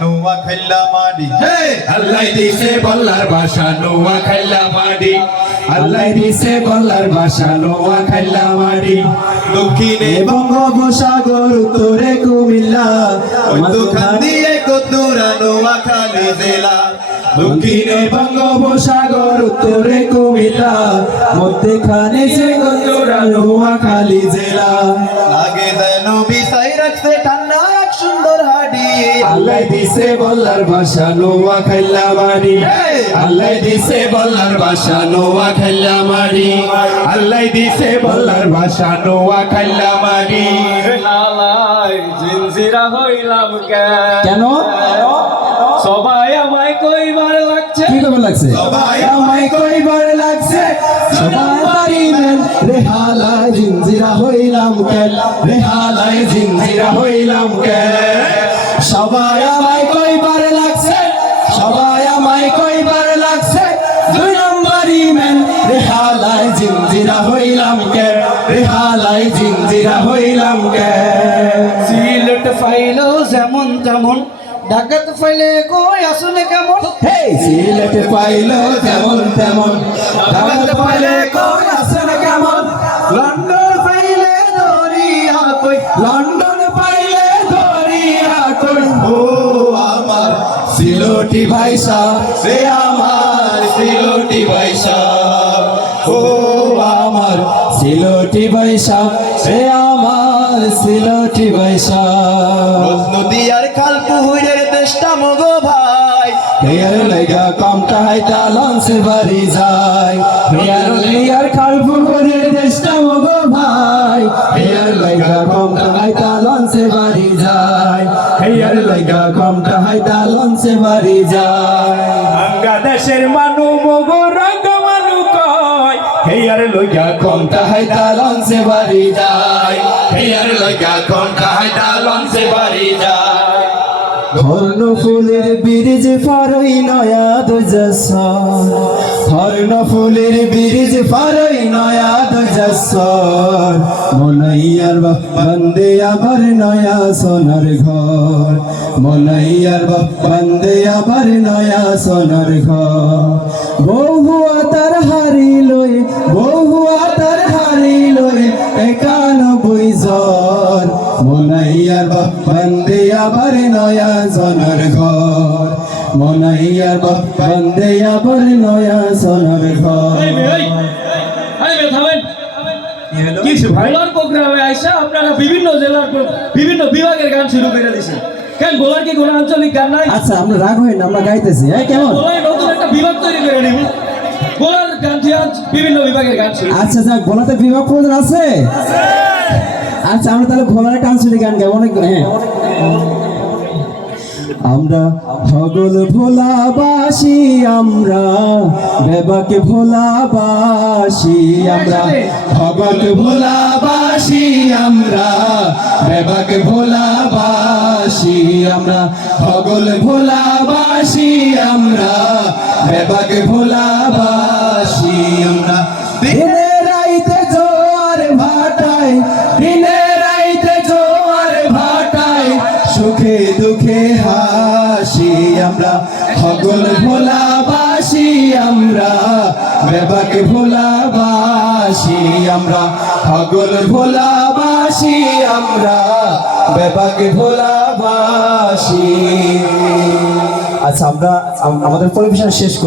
নোয়া খাইলা মাডি আল্লাহ দিছে বল্লার ভাষা নোয়া খাইলা মাডি আল্লাহ দিছে বল্লার ভাষা নোয়া খাইলা মাডি দক্ষিণে বঙ্গোপসাগর উত্তরে কুমিল্লা মধ্যখান দিয়ে কতুরা নোয়াখালী জেলা দক্ষিণে বঙ্গোপসাগর উত্তরে কুমিল্লা মধ্যখানে সে কতুরা নোয়াখালী জেলা লাগে যেন বিছাই রাখছে ঠান্ডা এক সুন্দর হাডি আল্লাহ দিছে বল্লার ভাষা নোয়া খাইলা মাডি আল্লাহ দিছে বল্লার ভাষা নোয়া খাইলা মাডি আল্লাহ দিছে বল্লার ভাষা নোয়া খাইলা মাডি হালাই জিনজিরা হইলাম কেন সবাই আমায় কইবার লাগছে কি খবর লাগছে সবাই আমায় কইবার লাগছে সবাই পারিবেন রেহালায় জিনজিরা হইলাম কেন রেহালায় জিনজিরা হইলাম কেন সবাই আমায় কইবার লাগছে সবাই আমায় কইবার লাগছে দুই নম্বরই মেন রেহালায় জিনজিরা হইলাম কেন রেহালায় জিনজিরা হইলাম কেন সিলেট ফাইলো যেমন তেমন ঢাকাত ফাইলে কই আসলে কেমন হে সিলেট পাইলো যেমন তেমন ঢাকাত পাইলে কই আছে না কেমন লন্ডন পাইলে দরিয়া কই লন্ডন পাইলে দরিয়া কই ও আমার সিলোটি ভাইসা সে আমার সিলোটি ভাইসা ও আমার সিলোটি ভাইসা সে আমার সিলোটি ভাইসা নদী আর খাল পুহুরের দেশটা মগো ভাই হেয়ার লাগা কমটা হাইতা লঞ্চে বাড়ি যায় হেয়ার খালপুরের দেশটা মগো ভাই হেয়ার লাগা কমটা হাইতা লঞ্চে বাড়ি যায় হেয়ার লাগা কমটা হাইতা লঞ্চে বাড়ি যায় বাংলাদেশের মানু মগো রঙ্গ মানু কয় হেয়ার লইয়া কমটা হাইতা লঞ্চে বাড়ি যায় হেয়ার লইয়া কোনটা হাইতা লঞ্চে বাড়ি যায় হর্ণফুলের বীজ ফারই নয়া দুজসর হর্ণফুলের বীজ ফারই নয়া দুজসর মনাইয়ার বন্দে আবার নয়া সোনার ঘর মনাইয়ার বন্দে আবার নয়া সোনার ঘর বহুয়া তার হারি লই বহুয়া তার হারি লই 91 জ্বর মনাইয়ার বন্দে আবার নয়া সোনার ঘর মনাইয়ার বন্দে আবার নয়া সোনার ঘর ভোলার প্রোগ্রামে আইসা আপনারা বিভিন্ন জেলার বিভিন্ন বিভাগের গান শুরু করে দিয়েছেন কেন ভোলার কি কোনো আঞ্চলিক গান নাই আচ্ছা আমরা রাগ হই না আমরা গাইতেছি হ্যাঁ কেমন ভোলায় নতুন একটা বিভাগ তৈরি করে নিব ভোলার গান দিয়ে আজ বিভিন্ন বিভাগের গান শুরু আচ্ছা যাক ভোলাতে বিভাগ প্রয়োজন আছে আচ্ছা আমরা তাহলে ভোলার একটা আঞ্চলিক গান গাই অনেক হ্যাঁ আমরা ভগল ভোলাবাসী আমরা বেবাকে ভোলাবাসী আমরা ভগল ভোলাবাসী আমরা বেবাকে ভোলাবাসী আমরা ভগল ভোলাবাসী আমরা বেবাকে ভোলাবাসী আমরা দিনে রাইতে জোয়ার ভাটায় দিনে রাইতে জোয়ার ভাটায় সুখে দুঃখে হাসি আমরা ভগল ভোলাবাসী আমরা বেবাকে ভোলাবাসী আমরা ভগল ভোলাবাসী আমরা বেবাকে ভোলাবাসী আচ্ছা আমরা আমাদের পরিবেশন শেষ